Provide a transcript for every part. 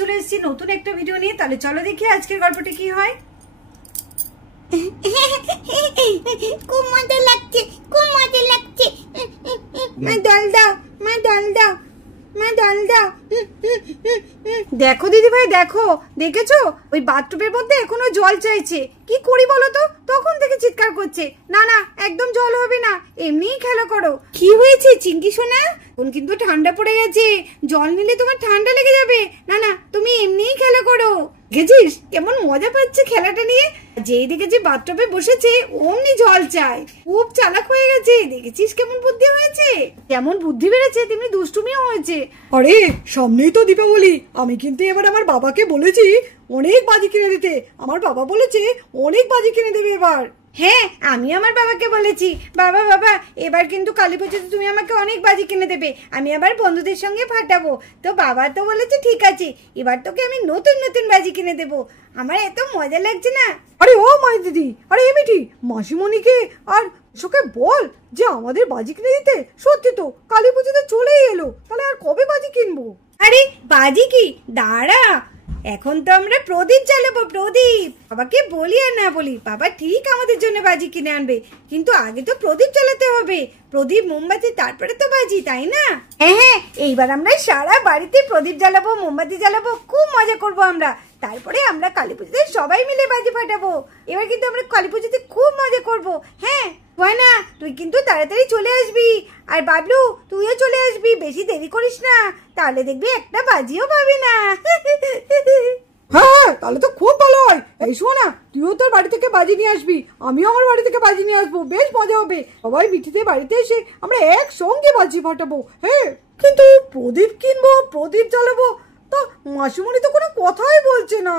চলে এসেছি নতুন একটা ভিডিও নিয়ে। তাহলে চলো দেখি আজকের গল্পটি কি হয়। খুব মজা লাগছে, খুব মজা লাগছে। মা জল দাও, মা জল দাও, মা জল দাও। দেখো দিদি ভাই, দেখো, দেখেছো ওই বাথটবের মধ্যে এখনো জল চাইছে। কি করি বলো তো? তখন থেকে চিৎকার করছে, না না একদম জল হবে না, এমনিই খেলা করো। কি হয়েছে চিঙ্কি সোনা? এখন কিন্তু ঠান্ডা পড়ে গেছে, জল নিলে তোমার ঠান্ডা লেগে যাবে। না না তুমি এমনিই খেলা করো। দেখেছিস কেমন মজা পাচ্ছে খেলাটা নিয়ে? যেই দেখেছি বাথটবে বসেছে অমনি জল চায়। খুব চালাক হয়ে গেছে। দেখেছিস কেমন বুদ্ধি হয়েছে? যেমন বুদ্ধি বেড়েছে তেমনি দুষ্টুমিও হয়েছে। আরে সামনেই তো দীপাবলি, আমি কিন্তু এবার আমার বাবাকে বলেছি অনেক বাজি কিনে দিতে। আমার বাবা বলেছে অনেক বাজি কিনে দেবে এবার। হ্যাঁ, আমি আমার বাবাকে বলেছি, বাবা বাবা এবার কিন্তু কালী পুজোতে তুমি আমাকে অনেক বাজি কিনে দেবে, আমি আবার বন্ধুদের সঙ্গে ফাটাবো। তো বাবা তো বলেছে ঠিক আছে, এবার তোকে আমি নতুন নতুন বাজি কিনে দেবো। আমার এত মজা লাগছে না। আরে ও মাই দিদি, আরে এমিটি মাসিমণিকে আর ওকে বল যে আমাদের বাজি কিনে দিতে। সত্যি তো কালী পুজোতে চলেই এলো, তাহলে আর কবে বাজি কিনবো? আরে বাজি কি, দাঁড়া, এখন তো আমরা প্রদীপ জ্বালাবো। প্রদীপ বাবাকে বলি আর না বলি, বাবা ঠিক আমাদের জন্য বাজি কিনে আনবে, কিন্তু আগে তো প্রদীপ জ্বালাতে হবে। প্রদীপ মোমবাতি তারপরে তো বাজি, তাই না? হ্যাঁ হ্যাঁ, এইবার আমরা সারা বাড়িতে প্রদীপ জ্বালাবো, মোমবাতি জ্বালাবো, খুব মজা করবো আমরা। তারপরে আমরা কালী পুজোতে সবাই মিলে বাজি ফাটাবো। এবার কিন্তু আমরা কালী পুজোতে খুব মজা করবো। হ্যাঁ না, তুই কিন্তু তাড়াতাড়ি চলে আসবি, আর বাবলু তুইও চলে আসবি, বেশি দেরি করিস না, তাহলে দেখবি একটা বাজিও পাবি না। হ্যাঁ তাহলে তো খুব ভালো হয়। এই শোনা, তুইও তোর বাড়ি থেকে বাজি নিয়ে আসবি, আমিও আমার বাড়ি থেকে বাজি নিয়ে আসবো, বেশ মজা হবে। সবাই মিঠিতে বাড়িতে এসে আমরা একসঙ্গে বাজি ফাটাবো। হ্যাঁ, কিন্তু প্রদীপ কিনবো, প্রদীপ জ্বালাবো, তো মাসিমণি তো কোনো কথাই বলছে না।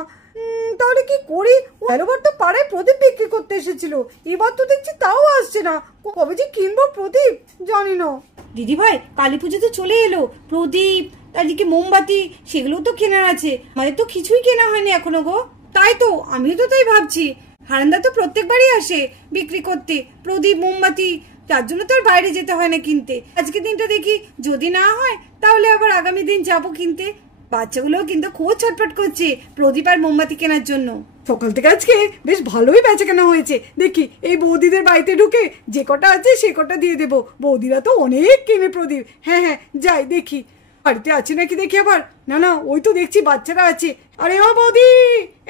তাহলে কি করি? এবার তো পাড়ায় প্রদীপ বিক্রি করতে এসেছিল, এবার তো দেখছি তাও আসছে না। কবে যে কিনবো প্রদীপ জানি না। দিদি ভাই কালী পুজো তো চলে এলো, প্রদীপ তারদিকে মোমবাতি সেগুলো তো কেনার আছে, আমাদের তো কিছুই কেনা হয়নি এখনো গো। তাই তো আমিও তো তাই ভাবছি, হারান্দা তো প্রত্যেকবারই আসে বিক্রি করতে প্রদীপ মোমবাতি, তার জন্য তো আর বাইরে যেতে হয় না কিনতে। আজকে দিনটা দেখি যদি না হয় তাহলে আবার আগামী দিন যাবো কিনতে। বাচ্চাগুলো কিন্তু খুব ছটফট করছে প্রদীপ আর মোমবাতি কেনার জন্য। সকাল থেকে আজকে বেশ ভালোই বেচা কেনা হয়েছে। দেখি এই বৌদিদের বাড়িতে ঢুকে যে কটা আছে সে কটা দিয়ে দেবো। বৌদিরা তো অনেক কিনে প্রদীপ। হ্যাঁ হ্যাঁ যাই দেখি বাড়িতে আছে নাকি দেখি। আবার না না, ওই তো দেখছি বাচ্চারা আছে। আরে ও বৌদি,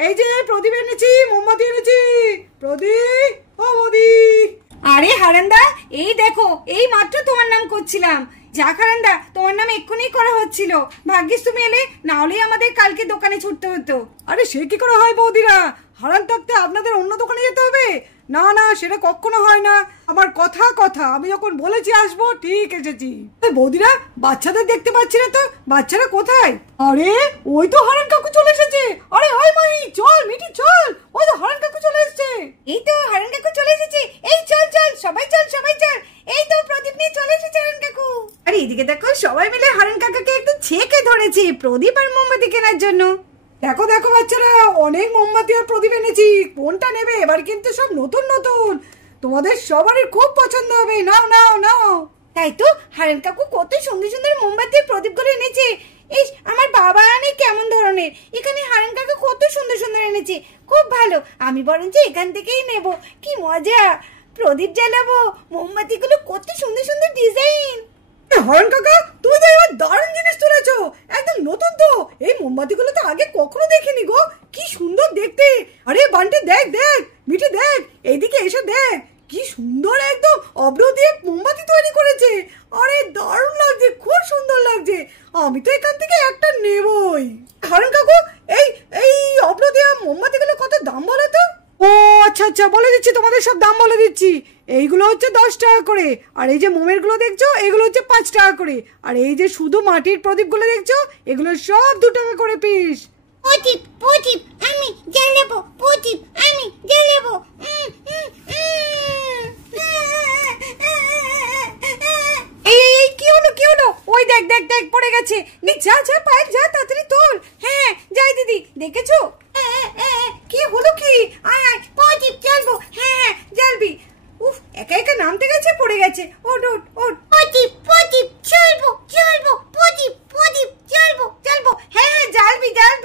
এই যে প্রদীপ এনেছি, মোমবাতি এনেছি। প্রদীপ, ও বৌদি। আরে হারান্দা, এই দেখো এই মাত্র তোমার নাম করছিলাম। যাক হারান্দা, তোমার নাম এক্ষুনি করা হচ্ছিল, ভাগ্যিস তুমি এলে, না হলে আমাদের কালকে দোকানে ছুটতে হতো। আরে সে কি করে হয় বৌদিরা, হারান থাকতে আপনাদের অন্য দোকানে যেতে হবে? না না, সেটা কখনো হয় না। আমার কথা, আমি যখন বলেছি আসবো ঠিক এসেছি। বৌদিরা বাচ্চাদের দেখতে পাচ্ছি না তো, বাচ্চারা কোথায়? আরে ওই তো হারান কাকু চলে এসেছে। আরে হাই মাই, চল মিঠি চল, ওই তো হারান কাকু চলে এসেছে। এই তো হারান কাকু চলে এসেছে, এই চল চল সবাই চল সবাই চল, এই তো প্রদীপ নিয়ে চলে এসেছে হারান কাকু। আরে এদিকে দেখো সবাই মিলে হারান কাকাকে একটু ছেকে ধরেছে প্রদীপ আর মোমবাতি কেনার জন্য। দেখো দেখো বাচ্চারা, অনেক মোমবাতি আর প্রদীপ এনেছি, কোনটা নেবে? এবার কিন্তু সব নতুন নতুন, তোমাদের সবারই খুব পছন্দ হবে। নাও নাও নাও। তাই তো হারান কাকু কত সুন্দর সুন্দর মোমবাতি প্রদীপ গুলো এনেছে। এই আমার বাবা আনে কেমন ধরনের, এখানে হারান কাকু কত সুন্দর সুন্দর এনেছে, খুব ভালো। আমি বরঞ্চ এখান থেকেই নেব, কি মজা, প্রদীপ জ্বালাবো, মোমবাতি গুলো কত সুন্দর সুন্দর ডিজাইন। হারান কাকা, তুমি তো এবার দারুণ জিনিস তুলেছো, একদম নতুন তো। এই মোমবাতিগুলো তো আগে কখনো দেখিনি গো, কি সুন্দর দেখতে। আরে বান্টি দেখ দেখ, মিঠি দেখ, এইদিকে এসে দেখ, কি সুন্দর একদম অব্র দিয়ে মোমবাতি তৈরি করেছে। আরে দারুণ লাগছে, খুব সুন্দর লাগছে। আমি তো এখান থেকে একটা নেবই। হারান কাকু, এই এই অব্র দিয়ে মোমবাতিগুলো কত দাম বলো তো? ও আচ্ছা আচ্ছা, বলে দিচ্ছি, তোমাদের সব দাম বলে দিচ্ছি। এইগুলো হচ্ছে 10 টাকা করে, আর এই যে মোমের গুলো দেখছো এগুলো হচ্ছে 5 টাকা করে, আর এই যে শুধু মাটির প্রদীপ গুলো দেখছো এগুলো সব 2 টাকা করে পিস। প্রদীপ প্রদীপ আমি জ্বালাবো, প্রদীপ আমি জ্বালাবো। এই কি হলো কি হলো? ওই দেখ দেখ দেখ পড়ে গেছে, যা যা পায়েল যা তাড়াতাড়ি তোল। হ্যাঁ যাই দিদি, দেখেছো কি হলো? কি আয় আয় প্রদীপ জ্বালবো। হ্যাঁ জ্বালবি। উফ, একা একা নামতে গেছে, পড়ে গেছে। ওঠ ওঠ ওঠ। প্রদীপ প্রদীপ জ্বালবো জ্বালবো, প্রদীপ প্রদীপ জ্বালবো জ্বালবো। হ্যাঁ জ্বালবি জ্বালবি।